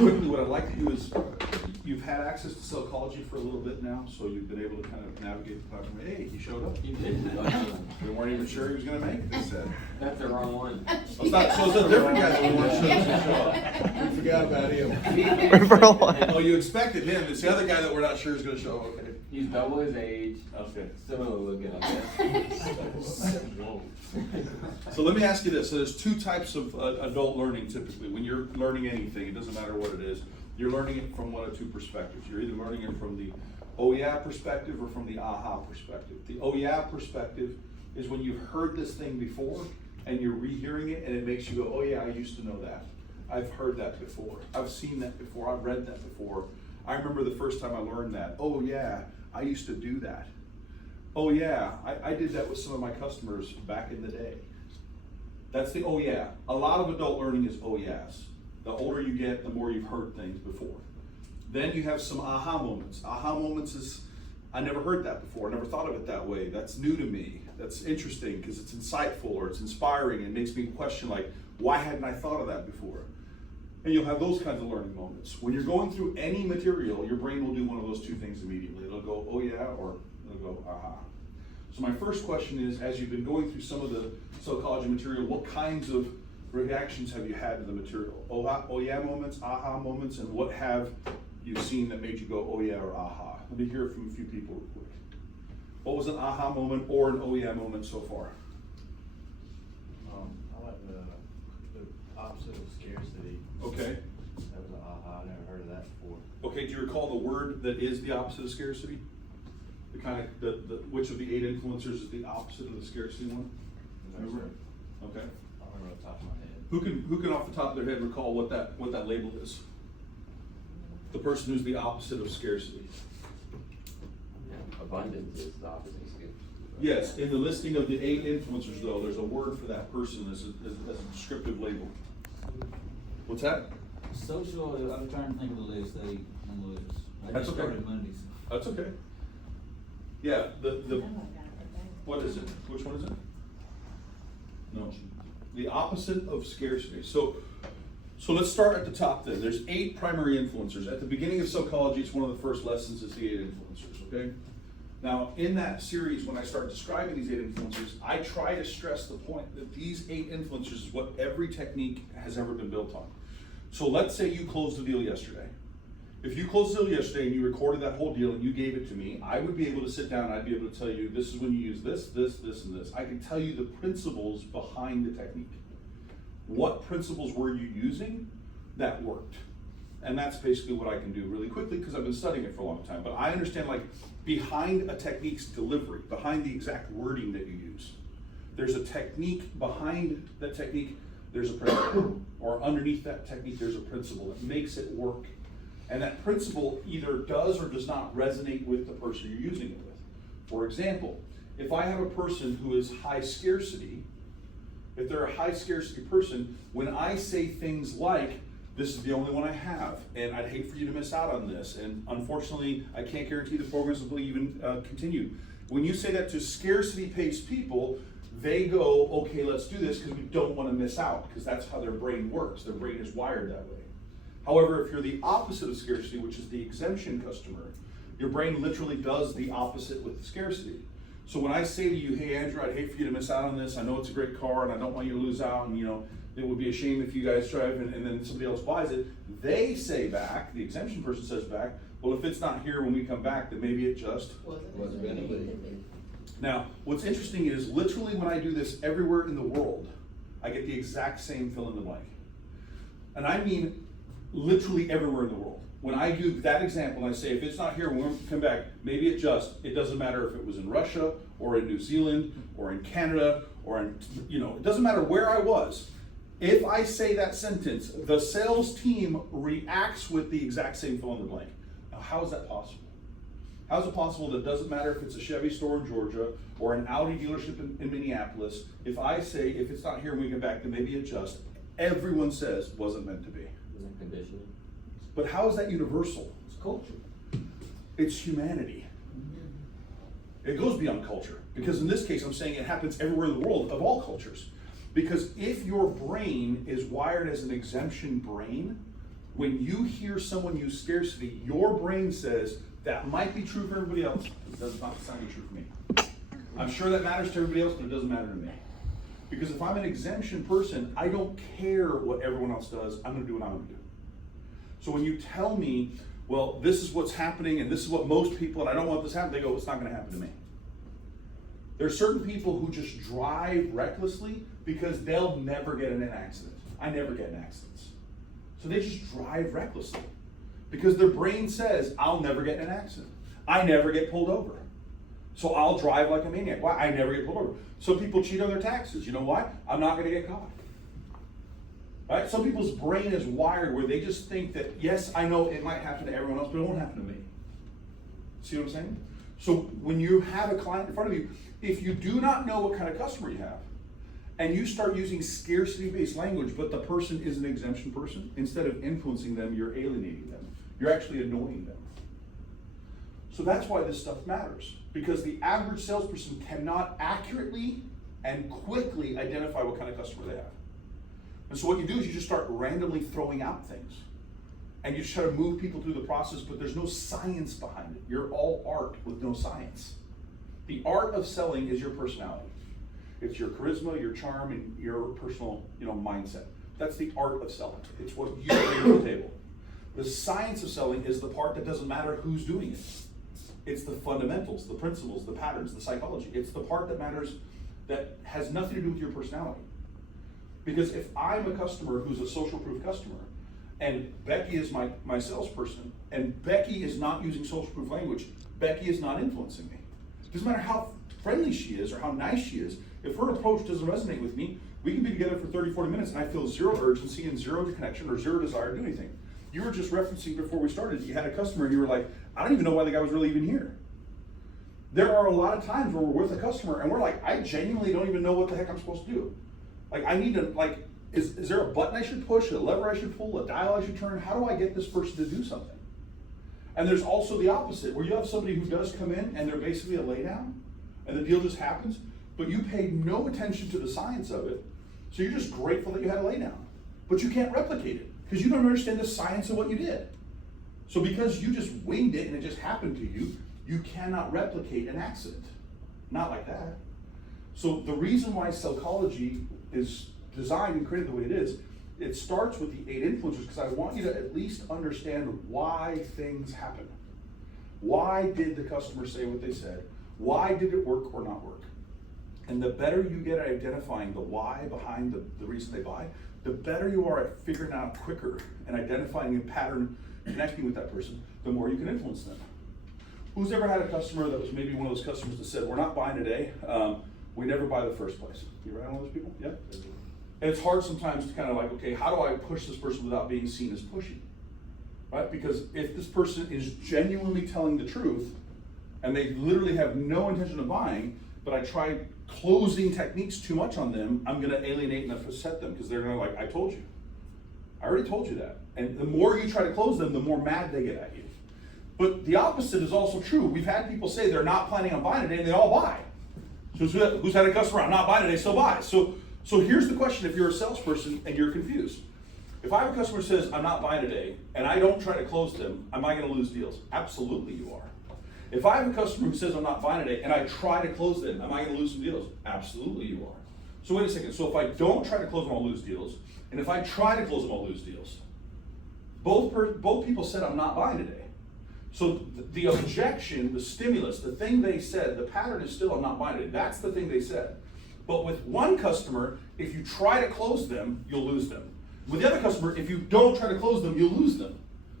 quickly, what I'd like to do is, you've had access to Cellcology for a little bit now, so you've been able to kind of navigate the platform. Hey, he showed up. You did. We weren't even sure he was gonna make it, they said. That's the wrong one. So it's a different guy that we weren't sure was gonna show up. We forgot about him. For a while. Oh, you expected him, it's the other guy that we're not sure is gonna show up, okay. He's double his age, Okay. similar looking, I guess. So let me ask you this, so there's two types of adult learning typically. When you're learning anything, it doesn't matter what it is, you're learning it from one of two perspectives. You're either learning it from the oh yeah perspective or from the aha perspective. The oh yeah perspective is when you've heard this thing before and you're rehearing it and it makes you go, oh yeah, I used to know that. I've heard that before. I've seen that before. I've read that before. I remember the first time I learned that. Oh yeah, I used to do that. Oh yeah, I did that with some of my customers back in the day. That's the oh yeah. A lot of adult learning is oh yes. The older you get, the more you've heard things before. Then you have some aha moments. Aha moments is, I never heard that before. I never thought of it that way. That's new to me. That's interesting because it's insightful or it's inspiring. It makes me question like, why hadn't I thought of that before? And you'll have those kinds of learning moments. When you're going through any material, your brain will do one of those two things immediately. It'll go, oh yeah, or it'll go, aha. So my first question is, as you've been going through some of the Cellcology material, what kinds of reactions have you had to the material? Oh yeah moments, aha moments, and what have you seen that made you go, oh yeah, or aha? Let me hear it from a few people real quick. What was an aha moment or an oh yeah moment so far? I like the opposite of scarcity. Okay. That was an aha, I never heard of that before. Okay, do you recall the word that is the opposite of scarcity? The kind of, which of the 8 influencers is the opposite of the scarcity one? Remember? Okay. I don't remember off the top of my head. Who can off the top of their head recall what that label is? The person who's the opposite of scarcity. Abundance is the opposite of scarcity. Yes, in the listing of the 8 influencers though, there's a word for that person as a descriptive label. What's that? Social, I'm trying to think of the list, on the list. I That's just okay. started Mondays. That's okay. Yeah, what is it? Which one is it? No. The opposite of scarcity. So let's start at the top then. There's 8 primary influencers. At the beginning of Cellcology, it's one of the first lessons is the 8 influencers, okay? Now, in that series, when I start describing these 8 influencers, I try to stress the point that these 8 influencers is what every technique has ever been built on. So let's say you closed the deal yesterday. If you closed the deal yesterday and you recorded that whole deal and you gave it to me, I would be able to sit down and I'd be able to tell you, this is when you use this, this, this, and this. I can tell you the principles behind the technique. What principles were you using that worked? And that's basically what I can do really quickly because I've been studying it for a long time. But I understand like behind a technique's delivery, behind the exact wording that you use, there's a technique behind that technique, there's a principle. Or underneath that technique, there's a principle that makes it work. And that principle either does or does not resonate with the person you're using it with. For example, if I have a person who is high scarcity, if they're a high scarcity person, when I say things like, this is the only one I have, and I'd hate for you to miss out on this, and unfortunately, I can't guarantee the programs will even continue. When you say that to scarcity-paced people, they go, okay, let's do this because we don't want to miss out, because that's how their brain works. Their brain is wired that way. However, if you're the opposite of scarcity, which is the exemption customer, your brain literally does the opposite with the scarcity. So when I say to you, hey Andrew, I'd hate for you to miss out on this. I know it's a great car and I don't want you to lose out, and it would be a shame if you guys drive and then somebody else buys it. They say back, the exemption person says back, well, if it's not here when we come back, then maybe it just Wasn't gonna be. Now, what's interesting is literally when I do this everywhere in the world, I get the exact same fill in the blank. And I mean literally everywhere in the world. When I do that example and I say, if it's not here when we come back, maybe it doesn't matter if it was in Russia or in New Zealand or in Canada or in, it doesn't matter where I was. If I say that sentence, the sales team reacts with the exact same fill in the blank. Now, how is that possible? How is it possible that it doesn't matter if it's a Chevy store in Georgia or an Audi dealership in Minneapolis, if I say, if it's not here when we get back, then maybe it everyone says wasn't meant to be. Wasn't conditioning. But how is that universal? It's culture. It's humanity. It goes beyond culture. Because in this case, I'm saying it happens everywhere in the world of all cultures. Because if your brain is wired as an exemption brain, When you hear someone use scarcity, your brain says, that might be true for everybody else, it does not sound true for me. I'm sure that matters to everybody else, but it doesn't matter to me. Because if I'm an exemption person, I don't care what everyone else does, I'm gonna do what I'm gonna do. So when you tell me, well, this is what's happening and this is what most people, and I don't want this to happen, they go, it's not gonna happen to me. There are certain people who just drive recklessly because they'll never get in an accident. I never get in accidents. So they just drive recklessly because their brain says, I'll never get in an accident. I never get pulled over. So I'll drive like a maniac. Why? I never get pulled over. Some people cheat on their taxes. You know why? I'm not gonna get caught. Right? Some people's brain is wired where they just think that, yes, I know it might happen to everyone else, but it won't happen to me. See what I'm saying? So when you have a client in front of you, if you do not know what kind of customer you have, and you start using scarcity-based language, but the person is an exemption person, instead of influencing them, you're alienating them. You're actually annoying them. So that's why this stuff matters, because the average salesperson cannot accurately and quickly identify what kind of customer they have. And so what you do is you just start randomly throwing out things. And you try to move people through the process, but there's no science behind it. You're all art with no science. The art of selling is your personality. It's your charisma, your charm, and your personal, mindset. That's the art of selling. It's what you bring to the table. The science of selling is the part that doesn't matter who's doing it. It's the fundamentals, the principles, the patterns, the psychology. It's the part that matters that has nothing to do with your personality. Because if I'm a customer who's a social proof customer, and Becky is my salesperson, and Becky is not using social proof language, Becky is not influencing me. It doesn't matter how friendly she is or how nice she is, if her approach doesn't resonate with me, we can be together for 30, 40 minutes and I feel zero urgency and zero connection or zero desire to do anything. You were just referencing before we started, you had a customer and you were like, I don't even know why the guy was really even here. There are a lot of times where we're with a customer and we're like, I genuinely don't even know what the heck I'm supposed to do. Like, I need to, is there a button I should push, a lever I should pull, a dial I should turn? How do I get this person to do something? And there's also the opposite, where you have somebody who does come in and they're basically a laydown, and the deal just happens, but you paid no attention to the science of it, so you're just grateful that you had a laydown. But you can't replicate it, because you don't understand the science of what you did. So because you just winged it and it just happened to you, you cannot replicate an accident. Not like that. So the reason why psychology is designed and created the way it is, it starts with the 8 influencers because I want you to at least understand why things happen. Why did the customer say what they said? Why did it work or not work? And the better you get at identifying the why behind the reason they buy, the better you are at figuring out quicker and identifying a pattern, connecting with that person, the more you can influence them. Who's ever had a customer that was maybe one of those customers that said, we're not buying today, we never buy the first place? You ever had one of those people? Yeah? And it's hard sometimes to kind of like, okay, how do I push this person without being seen as pushy? Right? Because if this person is genuinely telling the truth and they literally have no intention of buying, but I try closing techniques too much on them, I'm gonna alienate and upset them because they're gonna I told you. I already told you that. And the more you try to close them, the more mad they get at you. But the opposite is also true. We've had people say they're not planning on buying today and they all buy. So who's had a customer, I'm not buying today, still buy. So here's the question if you're a salesperson and you're confused. If I have a customer who says, I'm not buying today, and I don't try to close them, am I gonna lose deals? Absolutely you are. If I have a customer who says, I'm not buying today, and I try to close them, am I gonna lose some deals? Absolutely you are. So wait a second, so if I don't try to close them, I'll lose deals, and if I try to close them, I'll lose deals. Both people said, I'm not buying today. So the objection, the stimulus, the thing they said, the pattern is still, I'm not buying today. That's the thing they said. But with one customer, if you try to close them, you'll lose them. With the other customer, if you don't try to close them, you'll lose them.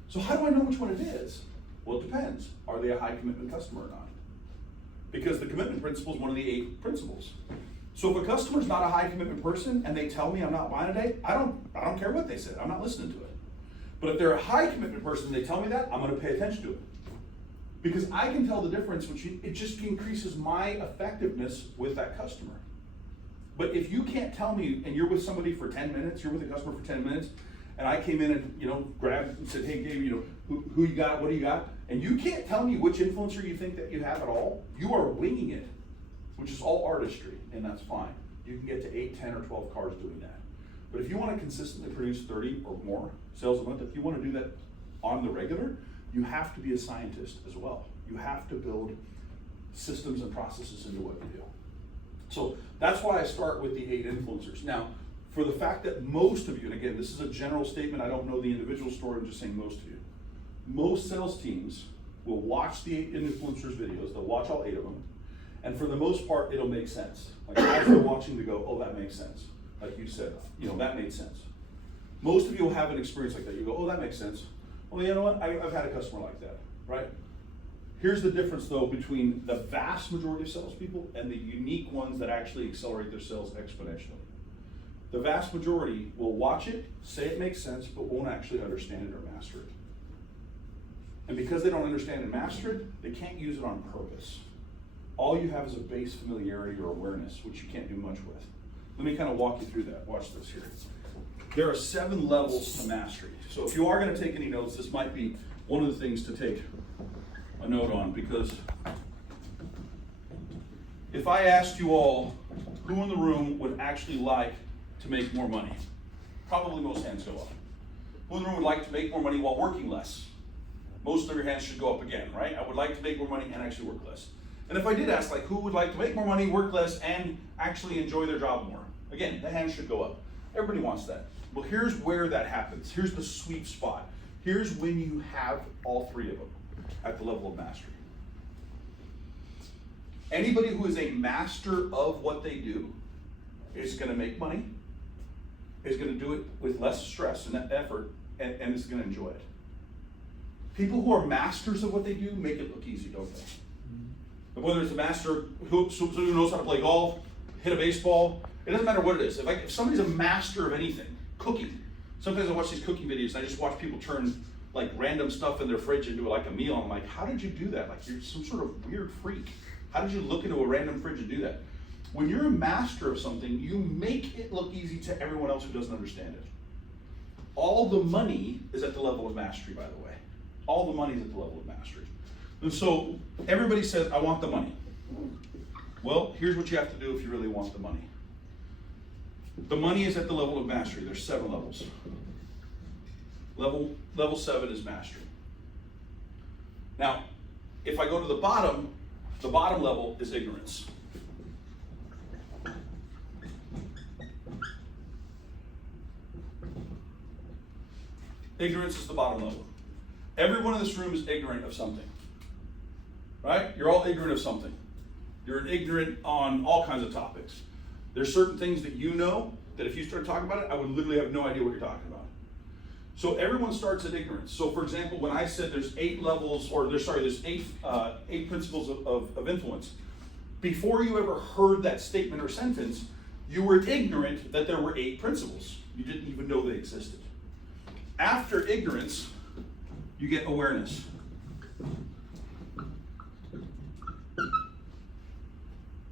So how do I know which one it is? Well, it depends. Are they a high commitment customer or not? Because the commitment principle is one of the 8 principles. So if a customer's not a high commitment person and they tell me I'm not buying today, I don't care what they said. I'm not listening to it. But if they're a high commitment person and they tell me that, I'm gonna pay attention to it. Because I can tell the difference, it just increases my effectiveness with that customer. But if you can't tell me, and you're with somebody for 10 minutes, you're with a customer for 10 minutes, and I came in and grabbed and said, hey Gabe, who you got, what do you got? And you can't tell me which influencer you think that you have at all, you are winging it, which is all artistry, and that's fine. You can get to 8, 10, or 12 cars doing that. But if you want to consistently produce 30 or more sales a month, if you want to do that on the regular, you have to be a scientist as well. You have to build systems and processes into what you do. So that's why I start with the 8 influencers. Now, for the fact that most of you, and again, this is a general statement, I don't know the individual story, I'm just saying most of you. Most sales teams will watch the 8 influencers videos, they'll watch all 8 of them, and for the most part, it'll make sense. Like as they're watching, they go, oh, that makes sense. Like you said, that made sense. Most of you will have an experience like that. You go, oh, that makes sense. Well, you know what, I've had a customer like that, right? Here's the difference though between the vast majority of salespeople and the unique ones that actually accelerate their sales exponentially. The vast majority will watch it, say it makes sense, but won't actually understand it or master it. And because they don't understand and master it, they can't use it on purpose. All you have is a base familiarity or awareness, which you can't do much with. Let me kind of walk you through that. Watch this here. There are 7 levels to mastery. So if you are going to take any notes, this might be one of the things to take a note on, because if I asked you all who in the room would actually like to make more money, probably most hands go up. Who in the room would like to make more money while working less? Most of your hands should go up again, right? I would like to make more money and actually work less. And if I did ask, like, who would like to make more money, work less, and actually enjoy their job more? Again, the hands should go up. Everybody wants that. Well, here's where that happens. Here's the sweet spot. Here's when you have all 3 of them at the level of mastery. Anybody who is a master of what they do is going to make money, is going to do it with less stress and effort, and is going to enjoy it. People who are masters of what they do make it look easy, don't they? But whether it's a master who knows how to play golf, hit a baseball, it doesn't matter what it is. If somebody's a master of anything, cooking. Sometimes I watch these cooking videos and I just watch people turn like random stuff in their fridge into like a meal. I'm like, how did you do that? Like you're some sort of weird freak. How did you look into a random fridge and do that? When you're a master of something, you make it look easy to everyone else who doesn't understand it. All the money is at the level of mastery, by the way. All the money is at the level of mastery. And so everybody says, I want the money. Well, here's what you have to do if you really want the money. The money is at the level of mastery. There's 7 levels. Level 7 is mastery. Now, if I go to the bottom level is ignorance. Ignorance is the bottom level. Everyone in this room is ignorant of something. Right? You're all ignorant of something. You're ignorant on all kinds of topics. There's certain things that you know that if you start talking about it, I would literally have no idea what you're talking about. So everyone starts at ignorance. So for example, when I said there's 8 levels, or there's 8 principles of influence, before you ever heard that statement or sentence, you were ignorant that there were 8 principles. You didn't even know they existed. After ignorance, you get awareness.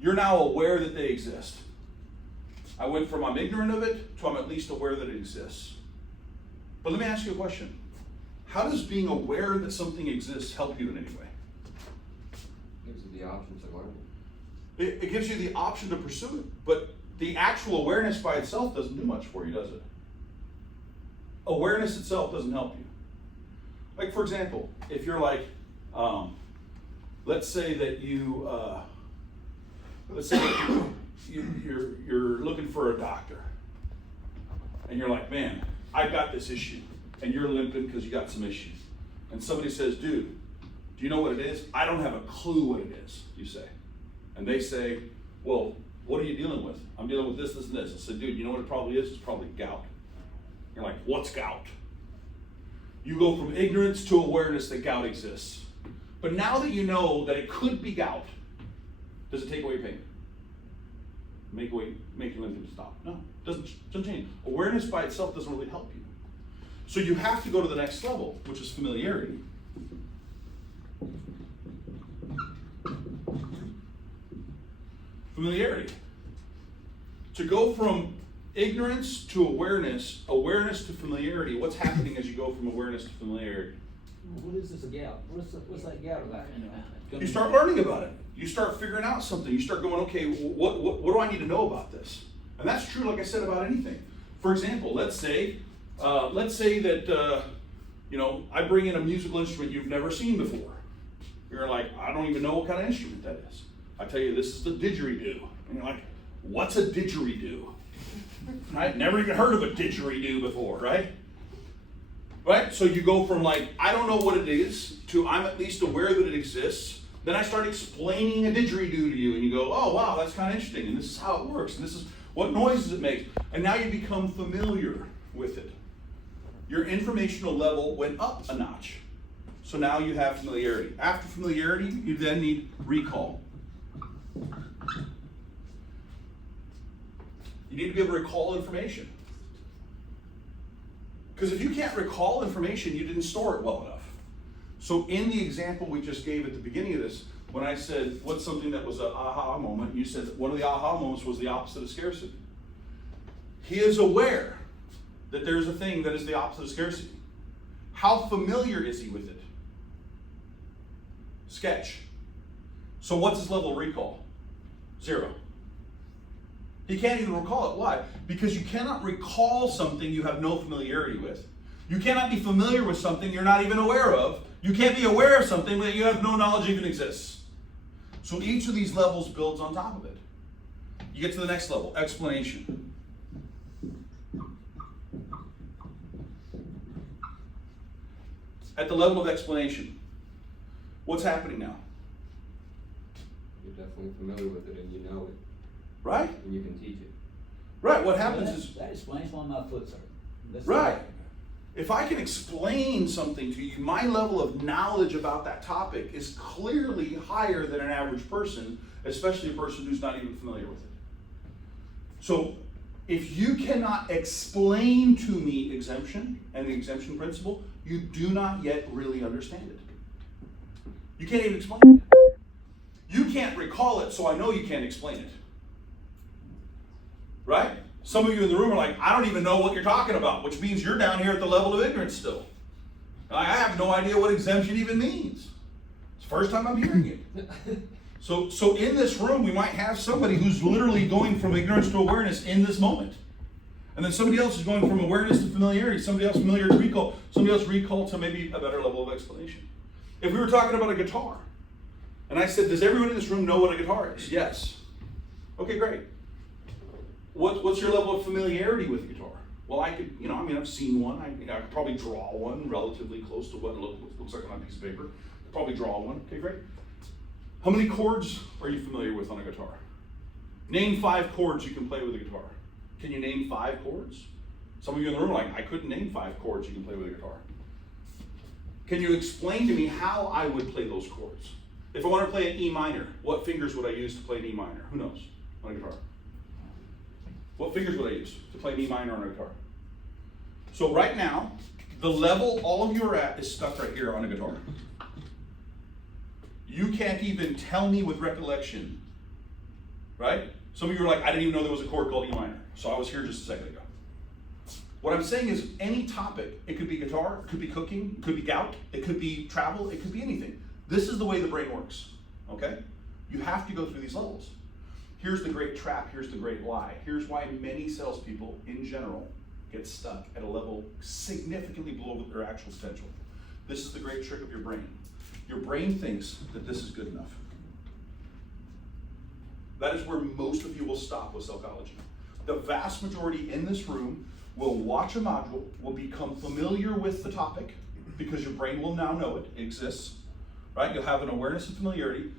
You're now aware that they exist. I went from I'm ignorant of it to I'm at least aware that it exists. But let me ask you a question. How does being aware that something exists help you in any way? Gives you the option to learn. It gives you the option to pursue it, but the actual awareness by itself doesn't do much for you, does it? Awareness itself doesn't help you. Like for example, if you're like, let's say that you're looking for a doctor, and you're like, man, I've got this issue, and you're limping because you got some issues. And somebody says, dude, do you know what it is? I don't have a clue what it is, you say. And they say, well, what are you dealing with? I'm dealing with this, this, and this. I said, dude, you know what it probably is? It's probably gout. You're like, what's gout? You go from ignorance to awareness that gout exists. But now that you know that it could be gout, does it take away your pain? Make your limping stop? No, doesn't change. Awareness by itself doesn't really help you. So you have to go to the next level, which is familiarity. Familiarity. To go from ignorance to awareness, awareness to familiarity, what's happening as you go from awareness to familiarity? What is this gout? What's that gout about? You start learning about it. You start figuring out something. You start going, okay, what do I need to know about this? And that's true, like I said, about anything. For example, let's say that, I bring in a musical instrument you've never seen before. You're like, I don't even know what kind of instrument that is. I tell you, this is the didgeridoo. And you're like, what's a didgeridoo? Right? Never even heard of a didgeridoo before, right? Right? So you go from like, I don't know what it is, to I'm at least aware that it exists. Then I start explaining a didgeridoo to you, and you go, oh wow, that's kind of interesting, and this is how it works, and this is what noises it makes. And now you become familiar with it. Your informational level went up a notch. So now you have familiarity. After familiarity, you then need recall. You need to be able to recall information. Because if you can't recall information, you didn't store it well enough. So in the example we just gave at the beginning of this, when I said, what's something that was an aha moment, you said that one of the aha moments was the opposite of scarcity. He is aware that there's a thing that is the opposite of scarcity. How familiar is he with it? Sketch. So what's his level of recall? 0. He can't even recall it. Why? Because you cannot recall something you have no familiarity with. You cannot be familiar with something you're not even aware of. You can't be aware of something that you have no knowledge even exists. So each of these levels builds on top of it. You get to the next level, explanation. At the level of explanation, what's happening now? You're definitely familiar with it and you know it, Right? and you can teach it. Right, what happens is, That explains why my foot's hurt. That's right. If I can explain something to you, my level of knowledge about that topic is clearly higher than an average person, especially a person who's not even familiar with it. So, if you cannot explain to me exemption and the exemption principle, you do not yet really understand it. You can't even explain it. You can't recall it, so I know you can't explain it. Right? Some of you in the room are like, I don't even know what you're talking about, which means you're down here at the level of ignorance still. I have no idea what exemption even means. It's the first time I'm hearing it. So in this room, we might have somebody who's literally going from ignorance to awareness in this moment. And then somebody else is going from awareness to familiarity, somebody else familiar to recall, somebody else recall to maybe a better level of explanation. If we were talking about a guitar, and I said, does everyone in this room know what a guitar is? Yes. Okay, great. What's your level of familiarity with a guitar? Well, I could, I've seen one. I could probably draw one relatively close to what it looks like on a piece of paper. Probably draw one. Okay, great. How many chords are you familiar with on a guitar? Name 5 chords you can play with a guitar. Can you name 5 chords? Some of you in the room are like, I couldn't name 5 chords you can play with a guitar. Can you explain to me how I would play those chords? If I want to play an E minor, what fingers would I use to play an E minor? Who knows on a guitar? What fingers would I use to play an E minor on a guitar? So right now, the level all of you are at is stuck right here on a guitar. You can't even tell me with recollection, right? Some of you are like, I didn't even know there was a chord called E minor, so I was here just a second ago. What I'm saying is any topic, it could be guitar, it could be cooking, it could be gout, it could be travel, it could be anything. This is the way the brain works, okay? You have to go through these levels. Here's the great trap, here's the great lie. Here's why many salespeople, in general, get stuck at a level significantly below their actual potential. This is the great trick of your brain. Your brain thinks that this is good enough. That is where most of you will stop with psychology. The vast majority in this room will watch a module, will become familiar with the topic, because your brain will now know it exists, right? You'll have an awareness and familiarity.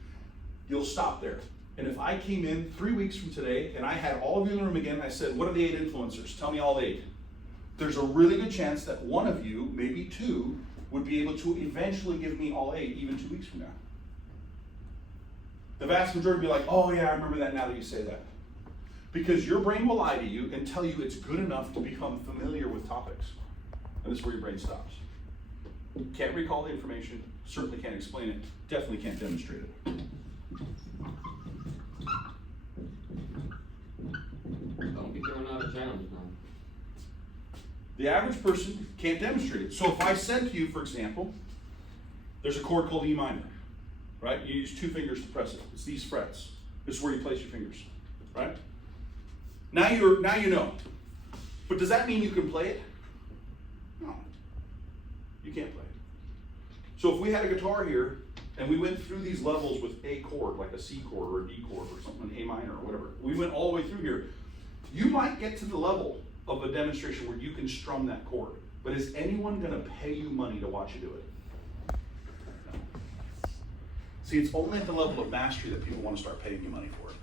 You'll stop there. And if I came in 3 weeks from today and I had all of you in the room again, and I said, what are the 8 influencers? Tell me all 8. There's a really good chance that one of you, maybe 2, would be able to eventually give me all 8, even 2 weeks from now. The vast majority will be like, oh yeah, I remember that now that you say that. Because your brain will lie to you and tell you it's good enough to become familiar with topics. And this is where your brain stops. Can't recall the information, certainly can't explain it, definitely can't demonstrate it. Don't be throwing out a challenge now. The average person can't demonstrate it. So if I said to you, for example, there's a chord called E minor, right? You use 2 fingers to press it. It's these frets. This is where you place your fingers, right? Now you know. But does that mean you can play it? No. You can't play it. So if we had a guitar here, and we went through these levels with a chord, like a C chord or a D chord or something, A minor or whatever, we went all the way through here, you might get to the level of a demonstration where you can strum that chord. But is anyone gonna pay you money to watch you do it? No. See, it's only at the level of mastery that people wanna start paying you money for it.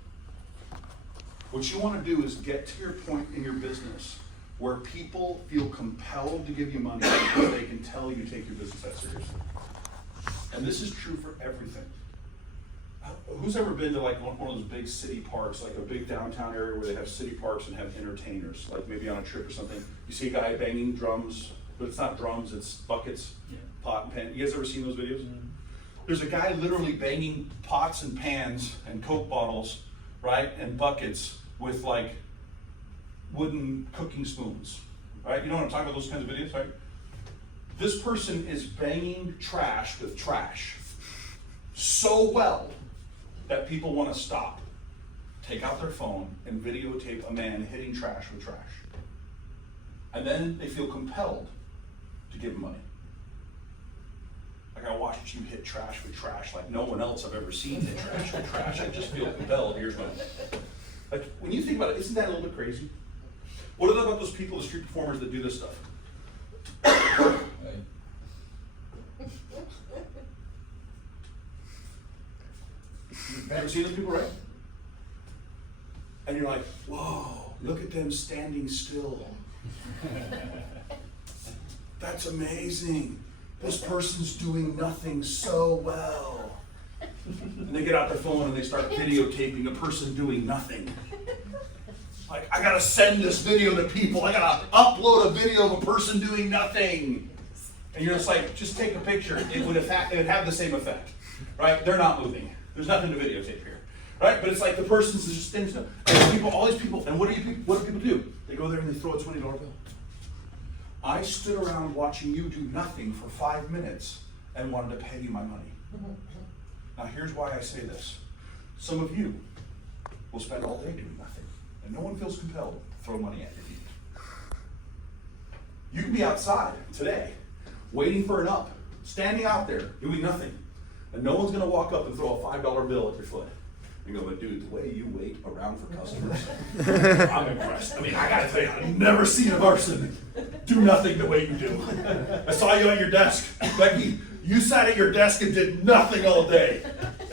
What you wanna do is get to your point in your business where people feel compelled to give you money because they can tell you take your business that seriously. And this is true for everything. Who's ever been to like one of those big city parks, like a big downtown area where they have city parks and have entertainers, like maybe on a trip or something? You see a guy banging drums, but it's not drums, it's buckets, pot and pan. You guys ever seen those videos? Mm-hmm. There's a guy literally banging pots and pans and Coke bottles, right, and buckets with like wooden cooking spoons, right? You know what I'm talking about, those kinds of videos, right? This person is banging trash with trash so well that people want to stop, take out their phone, and videotape a man hitting trash with trash. And then they feel compelled to give him money. Like, I watched you hit trash with trash like no one else I've ever seen hit trash with trash. I just feel compelled. Here's money. Like, when you think about it, isn't that a little bit crazy? What about those people, the street performers that do this stuff? Ever seen those people, right? And you're like, whoa, look at them standing still. That's amazing. This person's doing nothing so well. And they get out their phone and they start videotaping a person doing nothing. Like, I gotta send this video to people. I gotta upload a video of a person doing nothing. And you're just like, just take a picture. It would have the same effect, right? They're not moving. There's nothing to videotape here, right? But it's like the person's just standing still. And people, all these people, and what do people do? They go there and they throw a $20 bill. I stood around watching you do nothing for 5 minutes and wanted to pay you my money. Now here's why I say this. Some of you will spend all day doing nothing, and no one feels compelled to throw money at your feet. You can be outside today, waiting for an up, standing out there, doing nothing, and no one's gonna walk up and throw a $5 bill at your foot. You go, but dude, the way you wait around for customers, I'm impressed. I mean, I gotta tell you, I've never seen a person do nothing the way you do. I saw you at your desk. Becky, you sat at your desk and did nothing all day.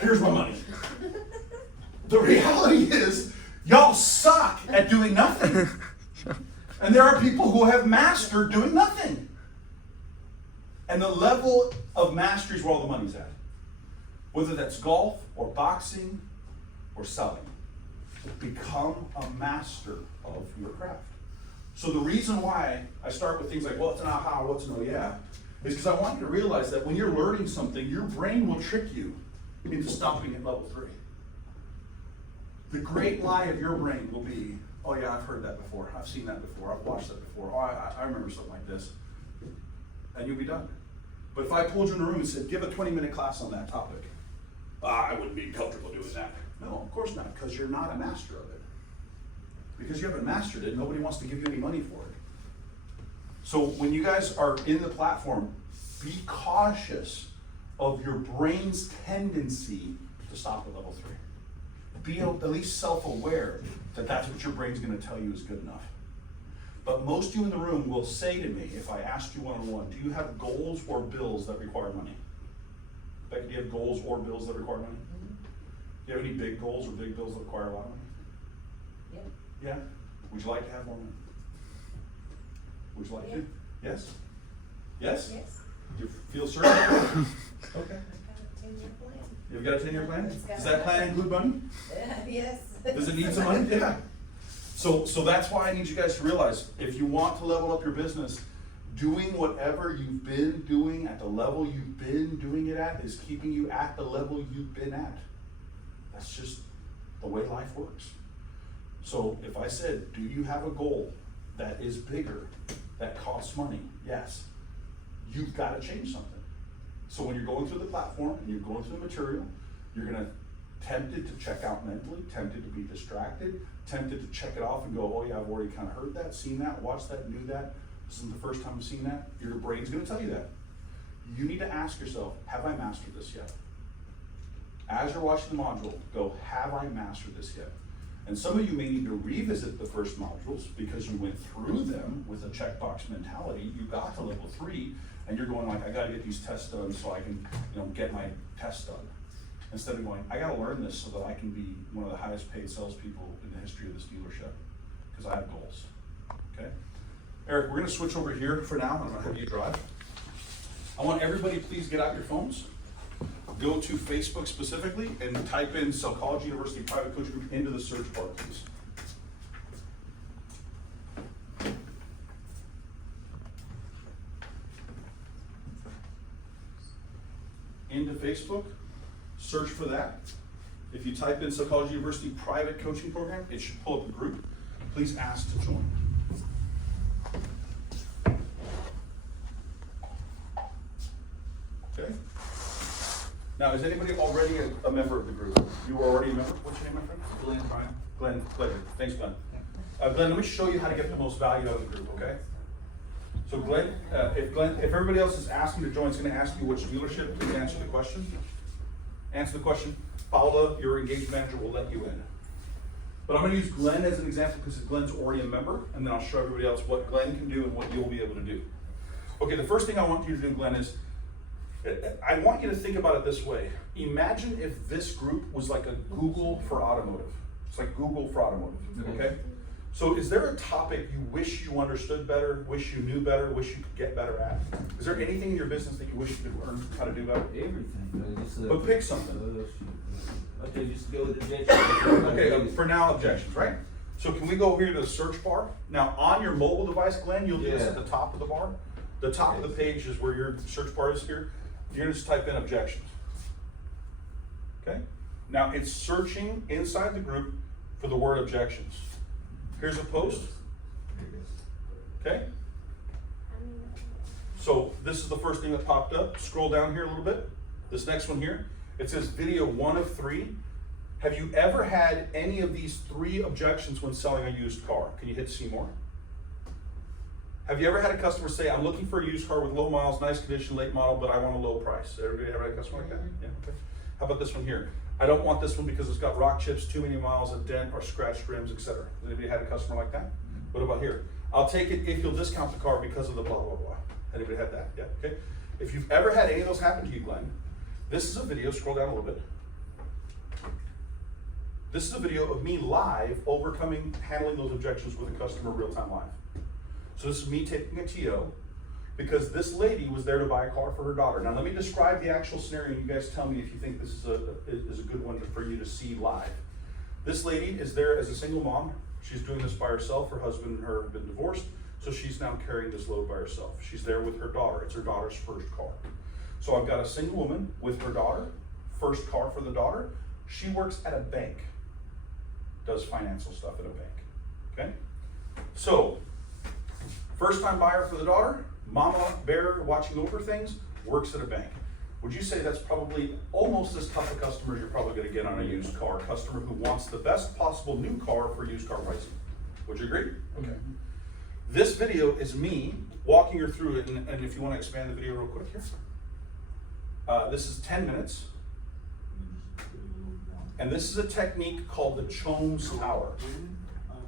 Here's my money. The reality is, y'all suck at doing nothing. And there are people who have mastered doing nothing. And the level of mastery is where all the money's at. Whether that's golf or boxing or selling. Become a master of your craft. So the reason why I start with things like, well, it's an aha, what's an oh yeah, is because I want you to realize that when you're learning something, your brain will trick you into stopping at level 3. The great lie of your brain will be, oh yeah, I've heard that before, I've seen that before, I've watched that before, oh, I remember something like this. And you'll be done. But if I pulled you in a room and said, give a 20-minute class on that topic, I wouldn't be comfortable doing that. No, of course not, because you're not a master of it. Because you haven't mastered it, nobody wants to give you any money for it. So when you guys are in the platform, be cautious of your brain's tendency to stop at level 3. Be at least self-aware that that's what your brain's gonna tell you is good enough. But most of you in the room will say to me, if I asked you one-on-one, do you have goals or bills that require money? Becky, do you have goals or bills that require money? Mm-hmm. Do you have any big goals or big bills that require a lot of money? Yep. Yeah? Would you like to have more money? Would you like to? Yes? Yes? Yes. You feel certain? Okay. I've got a 10-year plan. You've got a 10-year plan? It's got Does that plan include money? Yes. Does it need some money? Yeah. So that's why I need you guys to realize, if you want to level up your business, doing whatever you've been doing at the level you've been doing it at is keeping you at the level you've been at. That's just the way life works. So if I said, do you have a goal that is bigger, that costs money? Yes. You've got to change something. So when you're going through the platform and you're going through the material, you're going to tempted to check out mentally, tempted to be distracted, tempted to check it off and go, oh yeah, I've already kind of heard that, seen that, watched that, knew that. This isn't the first time I've seen that. Your brain's gonna tell you that. You need to ask yourself, have I mastered this yet? As you're watching the module, go, have I mastered this yet? And some of you may need to revisit the first modules because you went through them with a checkbox mentality. You got to level 3 and you're going like, I gotta get these tests done so I can, get my tests done. Instead of going, I gotta learn this so that I can be one of the highest paid salespeople in the history of this dealership, because I have goals, okay? Eric, we're gonna switch over here for now. I'm gonna have you drive. I want everybody, please get out your phones. Go to Facebook specifically and type in Psychology University Private Coaching Group into the search bar, please. Into Facebook, search for that. If you type in Psychology University Private Coaching Program, it should pull up a group. Please ask to join. Okay. Now, is anybody already a member of the group? You are already a member? What's your name, my friend? Glenn, Brian. Glenn, pleasure. Thanks, Glenn. Glenn, let me show you how to get the most value out of the group, okay? So Glenn, if everybody else is asking to join, it's gonna ask you which dealership, please answer the question. Answer the question. Paula, your engagement manager, will let you in. But I'm gonna use Glenn as an example because Glenn's already a member, and then I'll show everybody else what Glenn can do and what you'll be able to do. Okay, the first thing I want you to do, Glenn, is I want you to think about it this way. Imagine if this group was like a Google for automotive. It's like Google for automotive, okay? So is there a topic you wish you understood better, wish you knew better, wish you could get better at? Is there anything in your business that you wish you could learn how to do better? Everything. But pick something. Okay, just go with objection. Okay, for now, objections, right? So can we go over here to the search bar? Now, on your mobile device, Glenn, you'll do this at the top of the bar. The top of the page is where your search bar is here. You're gonna just type in objections. Okay? Now, it's searching inside the group for the word objections. Here's a post. Okay? So this is the first thing that popped up. Scroll down here a little bit. This next one here, it says video 1 of 3. Have you ever had any of these 3 objections when selling a used car? Can you hit see more? Have you ever had a customer say, I'm looking for a used car with low miles, nice condition, late model, but I want a low price? Everybody ever had a customer like that? Yeah, okay. How about this one here? I don't want this one because it's got rock chips, too many miles, a dent, or scratched rims, etc. Anybody had a customer like that? What about here? I'll take it if you'll discount the car because of the blah, blah, blah. Anybody had that? Yeah, okay. If you've ever had any of those happen to you, Glenn, this is a video, scroll down a little bit. This is a video of me live handling those objections with a customer real-time live. So this is me taking a TO because this lady was there to buy a car for her daughter. Now let me describe the actual scenario and you guys tell me if you think this is a good one for you to see live. This lady is there as a single mom. She's doing this by herself. Her husband and her have been divorced, so she's now carrying this load by herself. She's there with her daughter. It's her daughter's first car. So I've got a single woman with her daughter, first car for the daughter. She works at a bank, does financial stuff at a bank, okay? So, first time buyer for the daughter, mama bear watching over things, works at a bank. Would you say that's probably almost as tough a customer as you're probably gonna get on a used car? Customer who wants the best possible new car for used car pricing. Would you agree? Okay. This video is me walking her through it, and if you wanna expand the video real quick here. This is 10 minutes. And this is a technique called the Chomes Tower.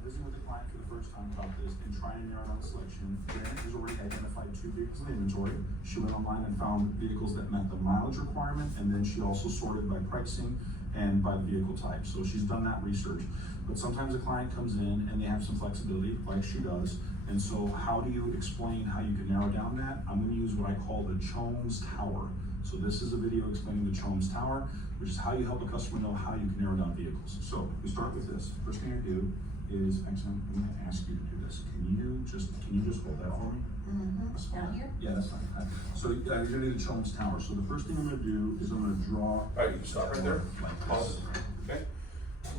Visiting with the client for the first time about this and trying to narrow down selection, Janet has already identified 2 vehicles in inventory. She went online and found vehicles that met the mileage requirement, and then she also sorted by pricing and by the vehicle type. So she's done that research. But sometimes a client comes in and they have some flexibility, like she does. And so how do you explain how you can narrow down that? I'm gonna use what I call the Chomes Tower. So this is a video explaining the Chomes Tower, which is how you help a customer know how you can narrow down vehicles. So we start with this. First thing I do is, actually, I'm gonna ask you to do this. Can you just hold that for me? Mm-hmm. Down here? Yeah, that's fine. So you're gonna do the Chomes Tower. So the first thing I'm gonna do is I'm gonna draw. All right, you can stop right there. Like this. Pause. Okay.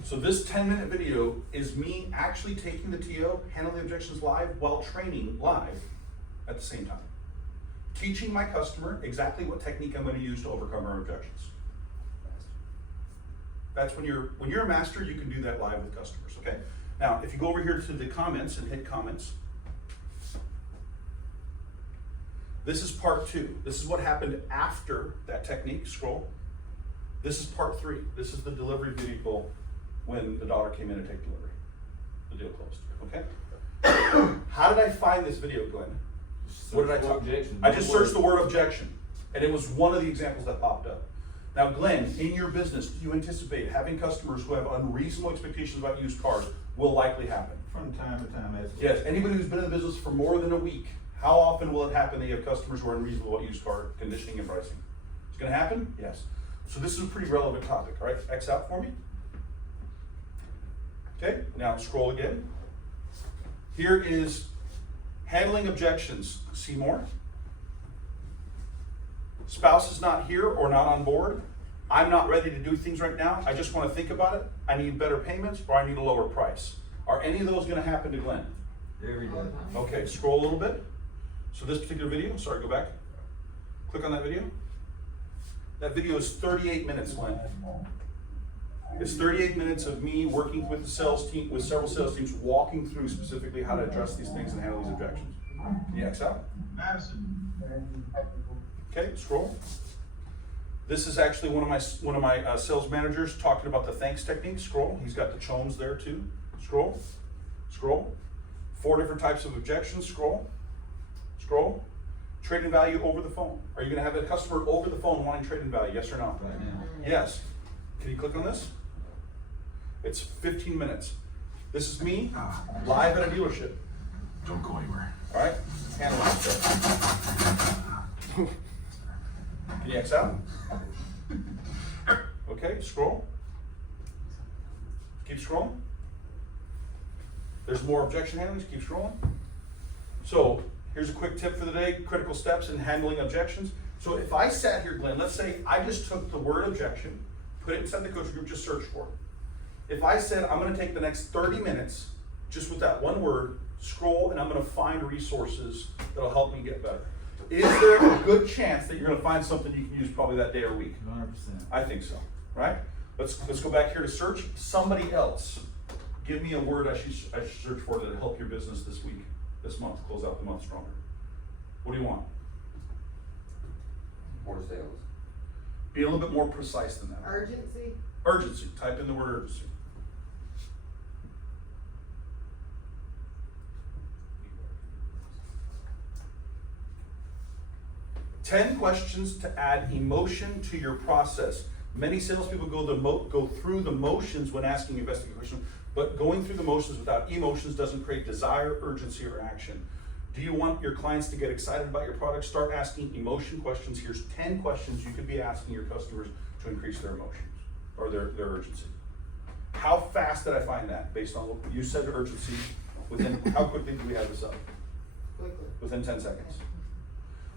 So this 10-minute video is me actually taking the TO, handling the objections live while training live at the same time. Teaching my customer exactly what technique I'm going to use to overcome her objections. That's when you're a master, you can do that live with customers, okay? Now, if you go over here to the comments and hit comments, this is part 2. This is what happened after that technique, scroll. This is part 3. This is the delivery vehicle when the daughter came in to take delivery. The deal closed, okay? How did I find this video, Glenn? What did I talk? Objection. I just searched the word objection, and it was one of the examples that popped up. Now, Glenn, in your business, do you anticipate having customers who have unreasonable expectations about used cars will likely happen? From time to time, absolutely. Yes, anybody who's been in the business for more than a week, how often will it happen that you have customers who are unreasonable about used car conditioning and pricing? It's gonna happen? Yes. So this is a pretty relevant topic, all right? X out for me. Okay, now scroll again. Here is handling objections. See more? Spouse is not here or not on board. I'm not ready to do things right now. I just want to think about it. I need better payments or I need a lower price. Are any of those going to happen to Glenn? Every day. Okay, scroll a little bit. So this particular video, sorry, go back. Click on that video. That video is 38 minutes, Glenn. It's 38 minutes of me working with the sales team, with several sales teams, walking through specifically how to address these things and handle these objections. Can you X out? Okay, scroll. This is actually one of my sales managers talking about the thanks technique. Scroll. He's got the chones there too. Scroll. Scroll. 4 different types of objections. Scroll. Scroll. Trade-in value over the phone. Are you going to have a customer over the phone wanting trade-in value? Yes or no? Right now. Yes. Can you click on this? It's 15 minutes. This is me live at a dealership. Don't go anywhere. All right? Handle it. Can you X out? Okay, scroll. Keep scrolling. There's more objection handlers. Keep scrolling. So here's a quick tip for the day, critical steps in handling objections. So if I sat here, Glenn, let's say I just took the word objection, put it inside the coaching group, just search for it. If I said I'm gonna take the next 30 minutes, just with that one word, scroll, and I'm gonna find resources that'll help me get better. Is there a good chance that you're gonna find something you can use probably that day or week? 100%. I think so, right? Let's go back here to search. Somebody else, give me a word I should search for that'll help your business this week, this month, close out the month stronger. What do you want? More sales. Be a little bit more precise than that. Urgency. Urgency, type in the word urgency. Ten questions to add emotion to your process. Many salespeople go through the motions when asking investigative questions, but going through the motions without emotions doesn't create desire, urgency, or action. Do you want your clients to get excited about your product? Start asking emotion questions. Here's 10 questions you could be asking your customers to increase their emotions or their urgency. How fast did I find that based on what you said urgency? How quickly did we have this up? Quickly. Within 10 seconds.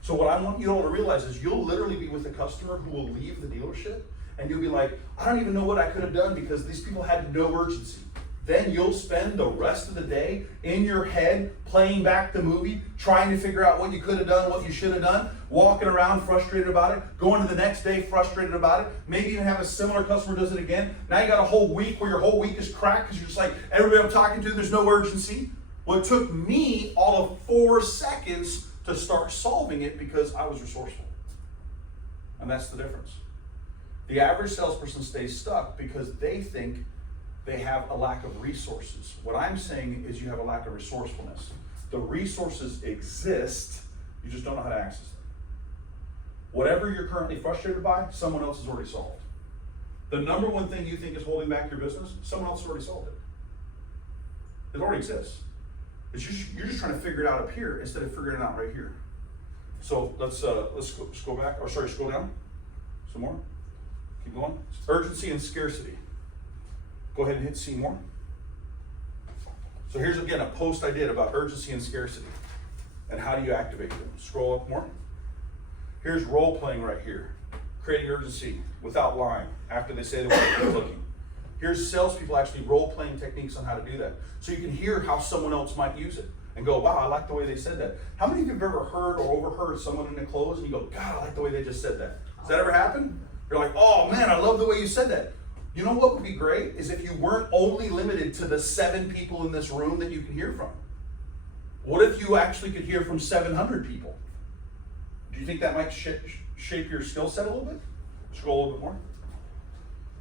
So what I want you all to realize is you'll literally be with a customer who will leave the dealership and you'll be like, I don't even know what I could have done because these people had no urgency. Then you'll spend the rest of the day in your head playing back the movie, trying to figure out what you could have done, what you should have done, walking around frustrated about it, going to the next day frustrated about it, maybe even have a similar customer does it again. Now you got a whole week where your whole week is cracked because you're just like, everybody I'm talking to, there's no urgency. Well, it took me all of 4 seconds to start solving it because I was resourceful. And that's the difference. The average salesperson stays stuck because they think they have a lack of resources. What I'm saying is you have a lack of resourcefulness. The resources exist, you just don't know how to access them. Whatever you're currently frustrated by, someone else has already solved. The number one thing you think is holding back your business, someone else has already solved it. It already exists. You're just trying to figure it out up here instead of figuring it out right here. So let's go back, or sorry, scroll down some more. Keep going. Urgency and scarcity. Go ahead and hit see more. So here's again a post I did about urgency and scarcity and how do you activate them. Scroll up more. Here's role playing right here. Creating urgency without lying after they say they want to keep looking. Here's salespeople actually role-playing techniques on how to do that. So you can hear how someone else might use it and go, wow, I like the way they said that. How many of you have ever heard or overheard someone in the close and you go, God, I like the way they just said that? Does that ever happen? You're like, oh man, I love the way you said that. You know what would be great is if you weren't only limited to the 7 people in this room that you can hear from. What if you actually could hear from 700 people? Do you think that might shape your skill set a little bit? Scroll a little bit more.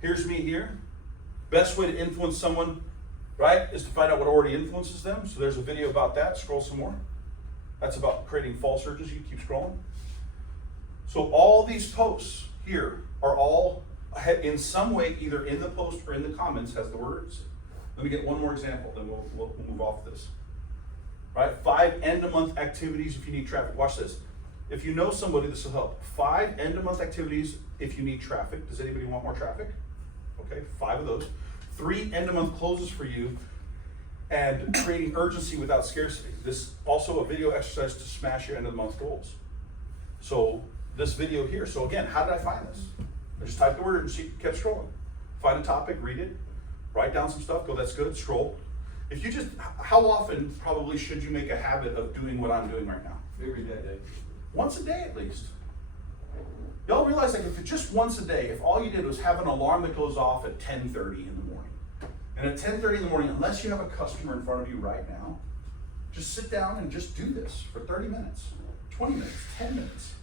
Here's me here. Best way to influence someone, right, is to find out what already influences them. So there's a video about that. Scroll some more. That's about creating false urges. You keep scrolling. So all these posts here are all in some way, either in the post or in the comments, has the words. Let me get one more example, then we'll move off this. Right? 5 end-of-month activities if you need traffic. Watch this. If you know somebody, this will help. 5 end-of-month activities if you need traffic. Does anybody want more traffic? Okay, 5 of those. 3 end-of-month closes for you, and creating urgency without scarcity. This also a video exercise to smash your end-of-the-month goals. So this video here. So again, how did I find this? I just typed the word urgency, kept scrolling. Find a topic, read it, write down some stuff, go, that's good, scroll. If you just, how often probably should you make a habit of doing what I'm doing right now? Every day. Once a day at least. Y'all realize, like, if it's just once a day, if all you did was have an alarm that goes off at 10:30 in the morning, and at 10:30 in the morning, unless you have a customer in front of you right now, just sit down and just do this for 30 minutes, 20 minutes, 10 minutes.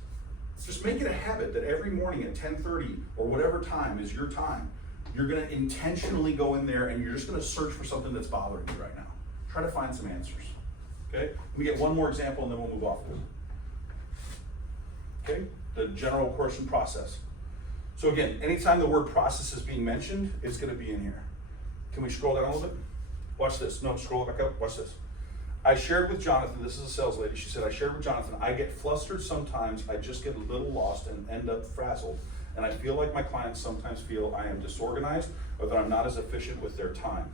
Just make it a habit that every morning at 10:30 or whatever time is your time, you're gonna intentionally go in there and you're just gonna search for something that's bothering you right now. Try to find some answers, okay? We get one more example and then we'll move off this. Okay, the general course and process. So again, anytime the word process is being mentioned, it's gonna be in here. Can we scroll down a little bit? Watch this, no, scroll it back up, watch this. I shared with Jonathan, this is a sales lady, she said, I shared with Jonathan, I get flustered sometimes, I just get a little lost and end up frazzled. And I feel like my clients sometimes feel I am disorganized or that I'm not as efficient with their time.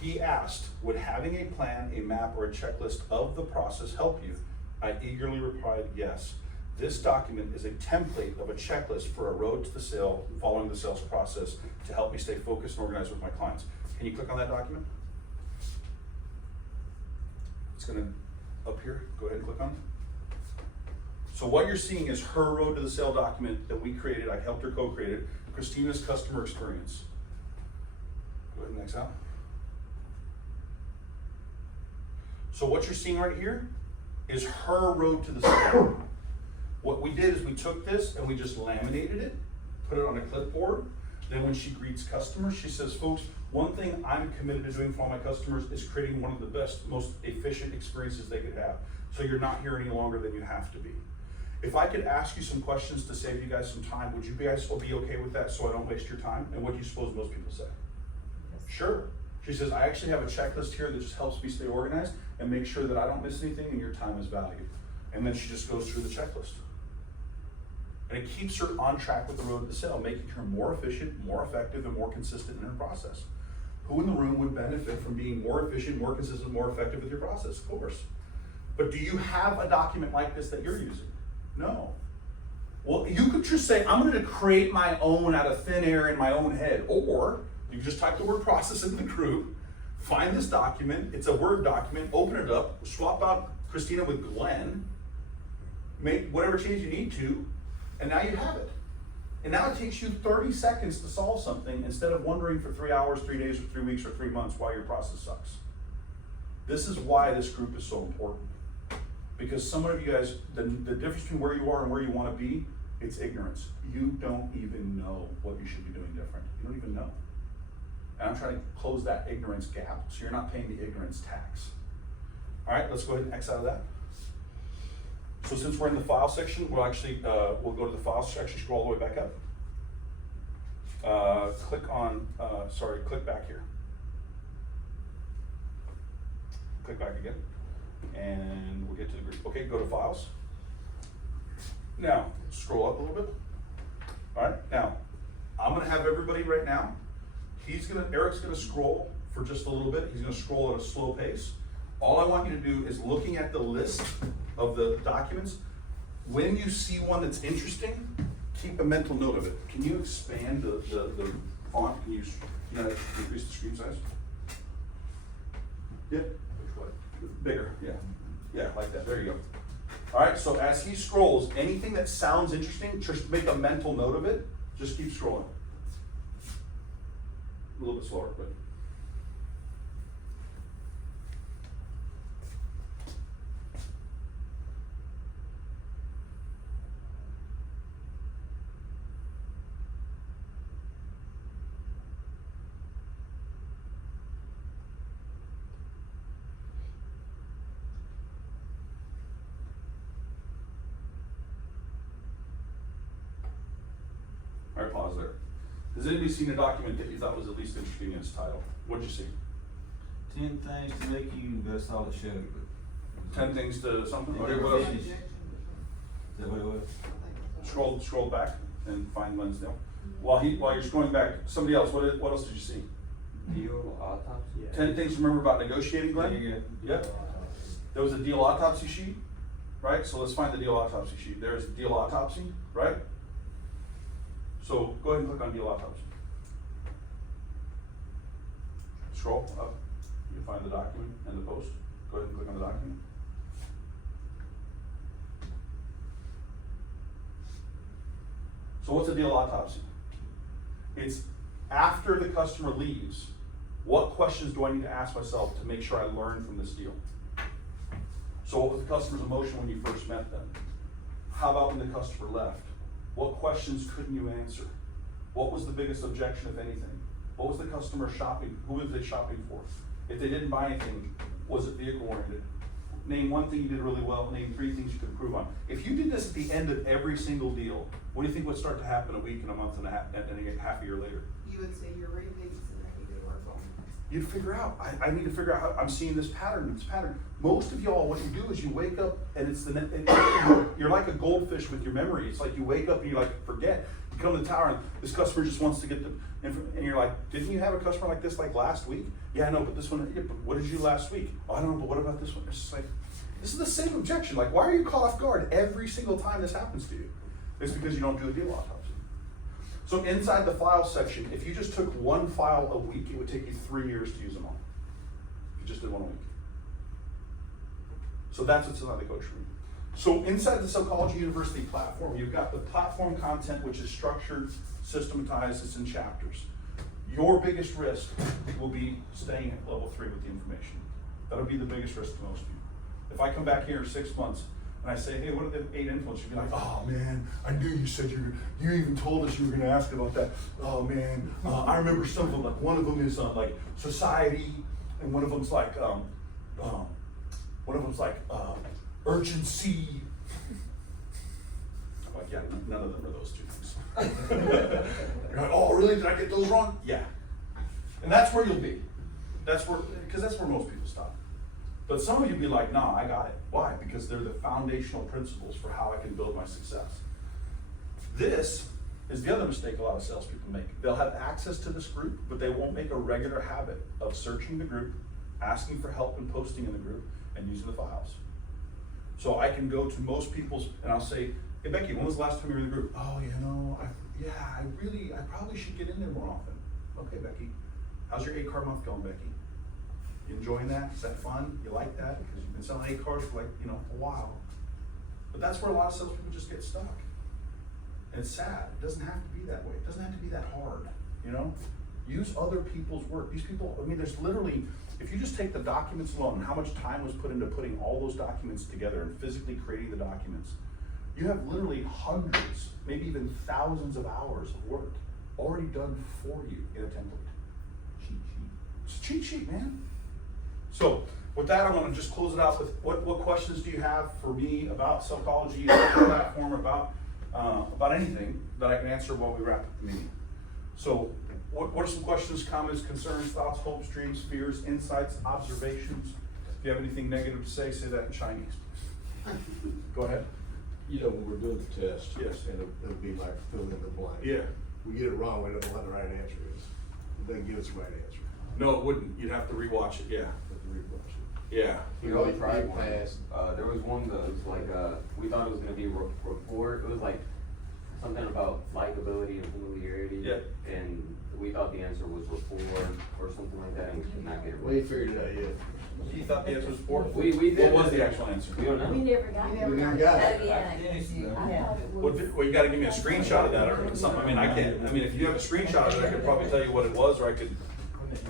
He asked, would having a plan, a map, or a checklist of the process help you? I eagerly replied, yes. This document is a template of a checklist for a road to the sale, following the sales process to help me stay focused and organized with my clients. Can you click on that document? It's gonna up here, go ahead and click on it. So what you're seeing is her road to the sale document that we created, I helped her co-create it, Christina's customer experience. Go ahead and next out. So what you're seeing right here is her road to the sale. What we did is we took this and we just laminated it, put it on a clipboard. Then when she greets customers, she says, folks, one thing I'm committed to doing for all my customers is creating one of the best, most efficient experiences they could have. So you're not here any longer than you have to be. If I could ask you some questions to save you guys some time, would you guys be okay with that so I don't waste your time? And what do you suppose most people say? Sure. She says, I actually have a checklist here that just helps me stay organized and make sure that I don't miss anything and your time is valued. And then she just goes through the checklist. And it keeps her on track with the road to the sale, making her more efficient, more effective, and more consistent in her process. Who in the room would benefit from being more efficient, more consistent, more effective with your process? Of course. But do you have a document like this that you're using? No. Well, you could just say, I'm gonna create my own out of thin air in my own head. Or you just type the word process into the group, find this document, it's a Word document, open it up, swap out Christina with Glenn, make whatever change you need to, and now you have it. And now it takes you 30 seconds to solve something instead of wondering for 3 hours, 3 days, or 3 weeks, or 3 months why your process sucks. This is why this group is so important. Because some of you guys, the difference between where you are and where you want to be, it's ignorance. You don't even know what you should be doing different. You don't even know. And I'm trying to close that ignorance gap so you're not paying the ignorance tax. All right, let's go ahead and X out of that. So since we're in the file section, we'll actually, we'll go to the file section, scroll all the way back up. Click back here. Click back again, and we'll get to the group. Okay, go to files. Now, scroll up a little bit. All right, now, I'm gonna have everybody right now, Eric's gonna scroll for just a little bit. He's gonna scroll at a slow pace. All I want you to do is looking at the list of the documents. When you see one that's interesting, keep a mental note of it. Can you expand the font? Can you increase the screen size? Yeah. Which way? Bigger, yeah. Yeah, like that, there you go. All right, so as he scrolls, anything that sounds interesting, just make a mental note of it. Just keep scrolling. little bit slower, but. All right, pause there. Has anybody seen a document that you thought was at least interesting in its title? What'd you see? 10 things to make you, that's all it showed, but. 10 things to something? It Okay, didn't what else? finish. Is that what it was? Scroll back and find Lansdale. While you're scrolling back, somebody else, what else did you see? Deal autopsy? 10 things to remember about negotiating, Yeah, Glenn? yeah. Yep. There was a deal autopsy sheet, right? So let's find the deal autopsy sheet. There's deal autopsy, right? So go ahead and click on deal autopsy. Scroll up, you find the document and the post. Go ahead and click on the document. So what's a deal autopsy? It's after the customer leaves, what questions do I need to ask myself to make sure I learn from this deal? So what was the customer's emotion when you first met them? How about when the customer left? What questions couldn't you answer? What was the biggest objection, if anything? What was the customer shopping? Who was they shopping for? If they didn't buy anything, was it vehicle oriented? Name one thing you did really well, name 3 things you could improve on. If you did this at the end of every single deal, what do you think would start to happen a week and a month and a half a year later? You would say your rebates and I need to work on. You'd figure out, I need to figure out how, I'm seeing this pattern. Most of y'all, what you do is you wake up and it's you're like a goldfish with your memory. It's like you wake up and you like forget. You come to the tower and this customer just wants to get the, and you're like, didn't you have a customer like this like last week? Yeah, I know, but this one, yeah, but what did you do last week? Oh, I don't know, but what about this one? It's just like, this is the same objection. Like, why are you caught off guard every single time this happens to you? It's because you don't do a deal autopsy. So inside the file section, if you just took one file a week, it would take you 3 years to use them all. If you just did one a week. So that's what's inside the coach room. So inside the Psychology University platform, you've got the platform content, which is structured, systematized, it's in chapters. Your biggest risk will be staying at level 3 with the information. That'll be the biggest risk to most people. If I come back here in 6 months and I say, hey, what are the 8 influences? You'll be like, oh man, I knew you said you even told us you were gonna ask about that. Oh man, I remember some of them, like one of them is like society, and one of them's like, urgency. I'm like, yeah, none of them are those 2 things. You're like, oh really, did I get those wrong? Yeah. And that's where you'll be. Because that's where most people stop. But some of you be like, nah, I got it. Why? Because they're the foundational principles for how I can build my success. This is the other mistake a lot of salespeople make. They'll have access to this group, but they won't make a regular habit of searching the group, asking for help and posting in the group, and using the files. So I can go to most people's, and I'll say, hey Becky, when was the last time you were in the group? Oh, I probably should get in there more often. Okay, Becky, how's your 8-car month going, Becky? You enjoying that? Is that fun? You like that? Because you've been selling 8 cars for a while. But that's where a lot of salespeople just get stuck. And it's sad. It doesn't have to be that way. It doesn't have to be that hard, Use other people's work. These people, there's literally, if you just take the documents alone and how much time was put into putting all those documents together and physically creating the documents, you have literally hundreds, maybe even thousands of hours of work already done for you in a template. Cheat sheet. It's a cheat sheet, man. So with that, I'm going to just close it out with what questions do you have for me about psychology, about the platform, about anything that I can answer while we wrap up the meeting. So what are some questions, comments, concerns, thoughts, hopes, dreams, fears, insights, observations? If you have anything negative to say that in Chinese, please. Go ahead. When we're doing the test. Yes. And it'll be like filling in the blank. Yeah. We get it wrong, we don't know what the right answer is. It doesn't give us the right answer. No, it wouldn't. You'd have to rewatch it. Yeah. Have to rewatch it. Yeah. We all tried one. There was one that was like, we thought it was gonna be a report. It was like something about likability and familiarity. Yeah. And we thought the answer was rapport or something like that, and we could not get it We right. ain't figured it out yet. You thought the answer was 4? We did. What was the actual answer? We don't know. We never got it. We never got it. Oh, yeah. Well, you gotta give me a screenshot of that or something. I can't. If you have a screenshot of it, I could probably tell you what it was, or I could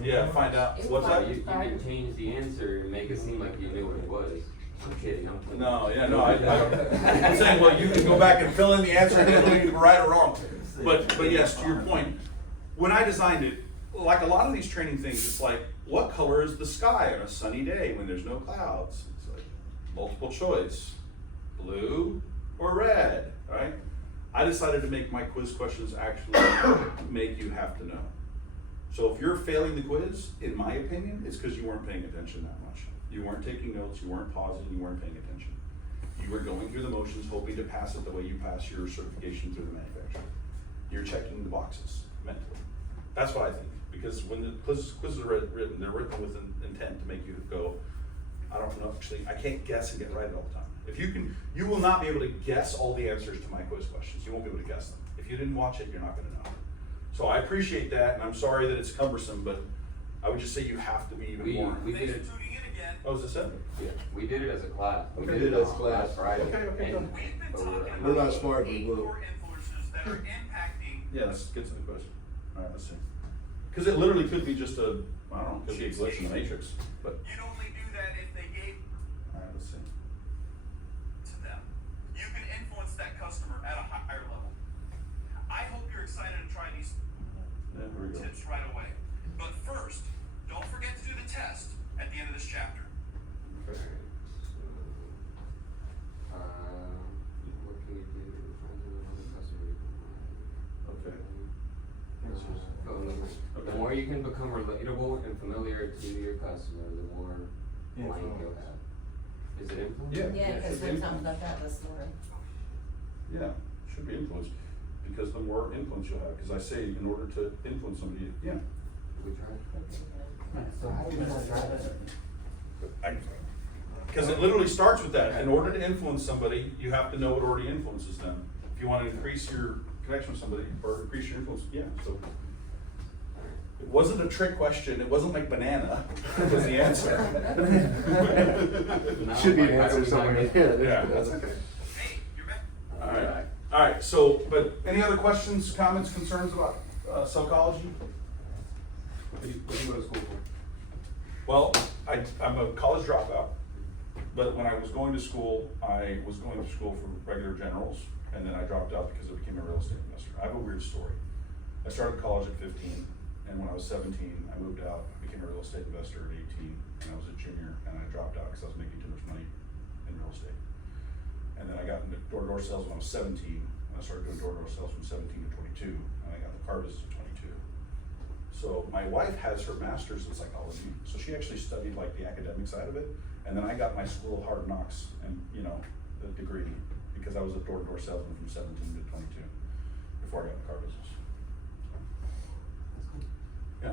Yeah, find out, what's that? You can change the answer and make it seem like you knew what it was. I'm kidding, I'm kidding. No, yeah, no, I don't, I'm saying, well, you can go back and fill in the answer and it'll be right or wrong. But yes, to your point, when I designed it, like a lot of these training things, it's like, what color is the sky on a sunny day when there's no clouds? It's like multiple choice, blue or red, right? I decided to make my quiz questions actually make you have to know. So if you're failing the quiz, in my opinion, it's because you weren't paying attention that much. You weren't taking notes, you weren't pausing, you weren't paying attention. You were going through the motions, hoping to pass it the way you pass your certification through the manufacturer. You're checking the boxes mentally. That's what I think, because when the quizzes are written, they're written with an intent to make you go, I don't know, actually, I can't guess and get right all the time. If you can, you will not be able to guess all the answers to my quiz questions. You won't be able to guess them. If you didn't watch it, you're not gonna know. So I appreciate that, and I'm sorry that it's cumbersome, but I would just say you have to be even more. We did it, Oh, is this it? yeah, we did it as a class. We Okay. did it as a class Friday. Okay, and- We've been but talking We're not about smart, eight but we'll- core influencers that are impacting. Yeah, let's get to the question. All right, let's see. Because it literally could be just a, I don't know, could be a glitch in the matrix, but, You'd only do that if they gave all right, let's see. to them. You can influence that customer at a higher level. I hope you're excited to try these Yeah, here we go. tips right away. But first, don't forget to do the test at the end of this chapter. Alright, so, what can you do? Okay. The more you can become relatable and familiar to your customer, the more blank you'll have. Is it influence? Yeah. Yeah, cause should be we talked influence. about that this morning. Yeah, should be influence, because the more influence you'll have, because I say in order to influence somebody, yeah. We tried. So how do we not try that? Because it literally starts with that. In order to influence somebody, you have to know what already influences them. If you want to increase your connection with somebody or increase your influence, yeah, so. It wasn't a trick question. It wasn't like banana was the answer. Now, Should be an like, how do answer we somewhere. not get- Yeah, that's okay. Hey, you're back. All right, so, but any other questions, comments, concerns about psychology? What do you go to school for? Well, I'm a college dropout, but when I was going to school, I was going to school for regular generals, and then I dropped out because I became a real estate investor. I have a weird story. I started college at 15, and when I was 17, I moved out, became a real estate investor at 18, and I was a junior, and I dropped out because I was making too much money in real estate. And then I got into door-to-door sales when I was 17, and I started doing door-to-door sales from 17 to 22, and I got the car business at 22. So my wife has her master's in psychology, so she actually studied like the academic side of it, and then I got my school of hard knocks and, you know, the degree, because I was a door-to-door salesman from 17 to 22, before I got the car business. Yeah.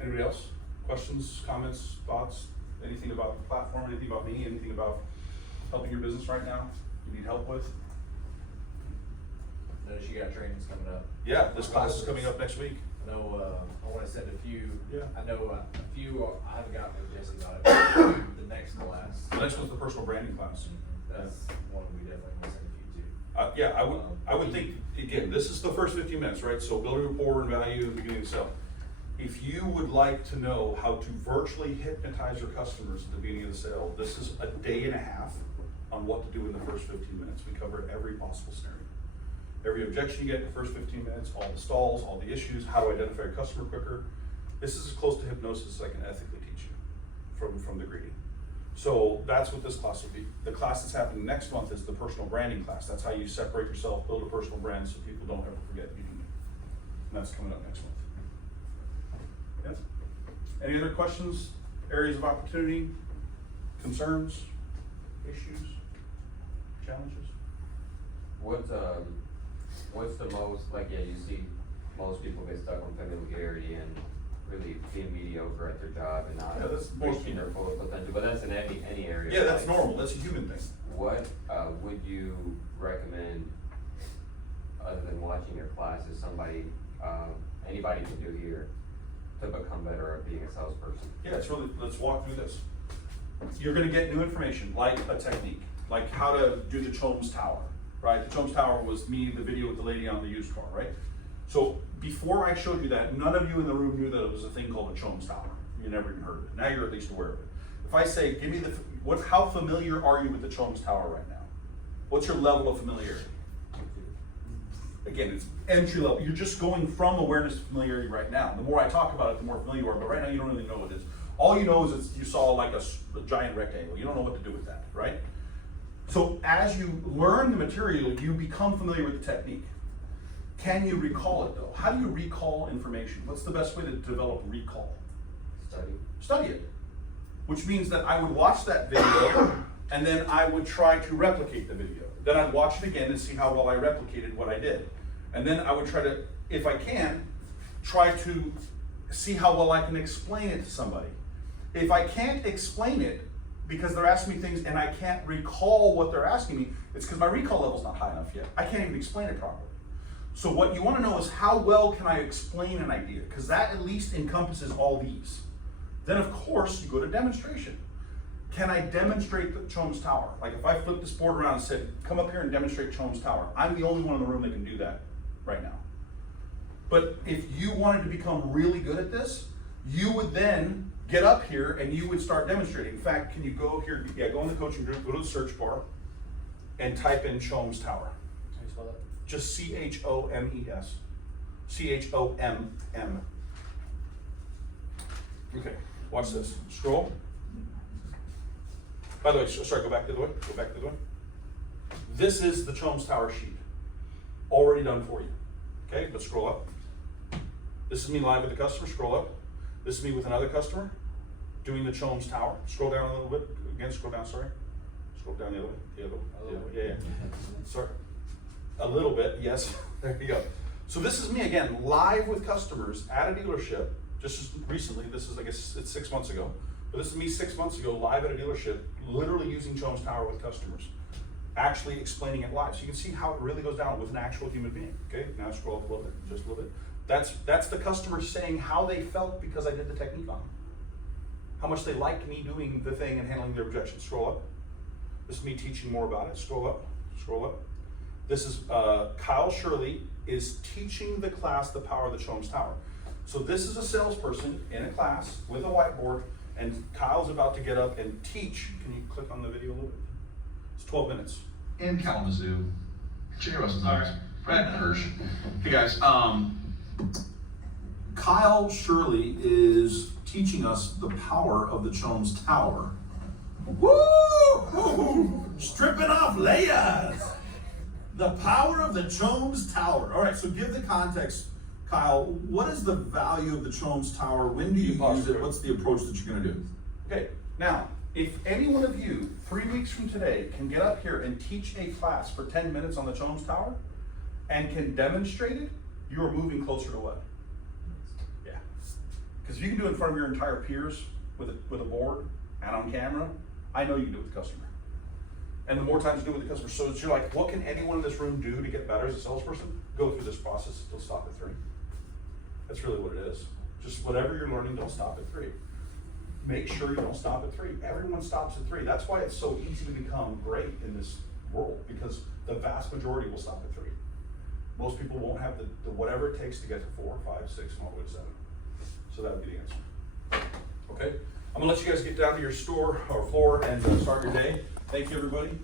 Anybody else? Questions, comments, thoughts, anything about the platform, anything about me, anything about helping your business right now you need help with? Notice you got trainings coming up. Yeah, this class is coming up next week. I know, I wanna send a few. Yeah. I know, a few, I haven't gotten with Jesse about it, but the next class. The next one's the personal branding class. That's one we definitely wanna send a few to. Yeah, I would think, again, this is the first 15 minutes, right? So building rapport and value at the beginning of the sale. If you would like to know how to virtually hypnotize your customers at the beginning of the sale, this is a day and a half on what to do in the first 15 minutes. We cover every possible scenario. Every objection you get in the first 15 minutes, all the stalls, all the issues, how to identify your customer quicker. This is as close to hypnosis as I can ethically teach you from the greeting. So that's what this class will be. The class that's happening next month is the personal branding class. That's how you separate yourself, build a personal brand so people don't ever forget you can. And that's coming up next month. Yes? Any other questions, areas of opportunity, concerns, issues, challenges? What's the most, like, yeah, you see most people get stuck on familiarity and really being mediocre at their job and not Yeah, that's most reaching their full potential, but that's in any area. Yeah, of that's life. normal. That's a human thing. What, would you recommend, other than watching your classes, somebody, anybody can do here to become better at being a salesperson? Yeah, it's really, let's walk through this. You're gonna get new information, like a technique, like how to do the Chomes Tower, right? The Chomes Tower was me, the video with the lady on the used car, right? So before I showed you that, none of you in the room knew that it was a thing called a Chomes Tower. You never even heard of it. Now you're at least aware of it. If I say, give me how familiar are you with the Chomes Tower right now? What's your level of familiarity? Again, it's entry level. You're just going from awareness to familiarity right now. The more I talk about it, the more familiar you are, but right now you don't really know what it is. All you know is you saw like a giant rectangle. You don't know what to do with that, right? So as you learn the material, you become familiar with the technique. Can you recall it though? How do you recall information? What's the best way to develop recall? Study it. Which means that I would watch that video and then I would try to replicate the video. Then I'd watch it again and see how well I replicated what I did. And then I would try to, if I can, try to see how well I can explain it to somebody. If I can't explain it because they're asking me things and I can't recall what they're asking me, it's because my recall level's not high enough yet. I can't even explain it properly. So what you want to know is how well can I explain an idea? Because that at least encompasses all these. Then of course you go to demonstration. Can I demonstrate the Chomes Tower? Like if I flipped this board around and said, come up here and demonstrate Chomes Tower. I'm the only one in the room that can do that right now. But if you wanted to become really good at this, you would then get up here and you would start demonstrating. In fact, can you go here, go in the coaching group, go to the search bar and type in Chomes Tower. How do you spell that? Just C-H-O-M-E-S. C-H-O-M-M. Okay, watch this. Scroll. By the way, sorry, go back to the way. Go back to the way. This is the Chomes Tower sheet. Already done for you. Okay, let's scroll up. This is me live with the customer. Scroll up. This is me with another customer doing the Chomes Tower. Scroll down a little bit. Again, scroll down, sorry. Scroll down the other way. The other way. Yeah. Sorry. A little bit, yes. There you go. So this is me again, live with customers at a dealership. Just as recently, this is, I guess it's 6 months ago. But this is me 6 months ago, live at a dealership, literally using Chomes Tower with customers. Actually explaining it live. So you can see how it really goes down with an actual human being. Okay, now scroll up a little bit, just a little bit. That's the customer saying how they felt because I did the technique on them. How much they liked me doing the thing and handling their objections. Scroll up. This is me teaching more about it. Scroll up, scroll up. This is Kyle Shirley is teaching the class the power of the Chomes Tower. So this is a salesperson in a class with a whiteboard, and Kyle's about to get up and teach. Can you click on the video a little bit? It's 12 minutes. In Kalamazoo, Jay Russell, Brad Hirsch. Hey guys, Kyle Shirley is teaching us the power of the Chomes Tower. Woo! Stripping off layers. The power of the Chomes Tower. All right, so give the context, Kyle. What is the value of the Chomes Tower? When do you use it? What's the approach that you're going to do? Okay, now, if any one of you, 3 weeks from today, can get up here and teach a class for 10 minutes on the Chomes Tower and can demonstrate it, you are moving closer to what? Yeah. Because if you can do it in front of your entire peers with a board and on camera, I know you can do it with the customer. And the more times you do it with the customer, so you're like, what can anyone in this room do to get better as a salesperson? Go through this process, don't stop at 3. That's really what it is. Just whatever you're learning, don't stop at 3. Make sure you don't stop at 3. Everyone stops at 3. That's why it's so easy to become great in this world, because the vast majority will stop at 3. Most people won't have the whatever it takes to get to 4, 5, 6, and all the way to 7. So that would be the answer. Okay? I'm gonna let you guys get down to your store or floor and start your day. Thank you, everybody.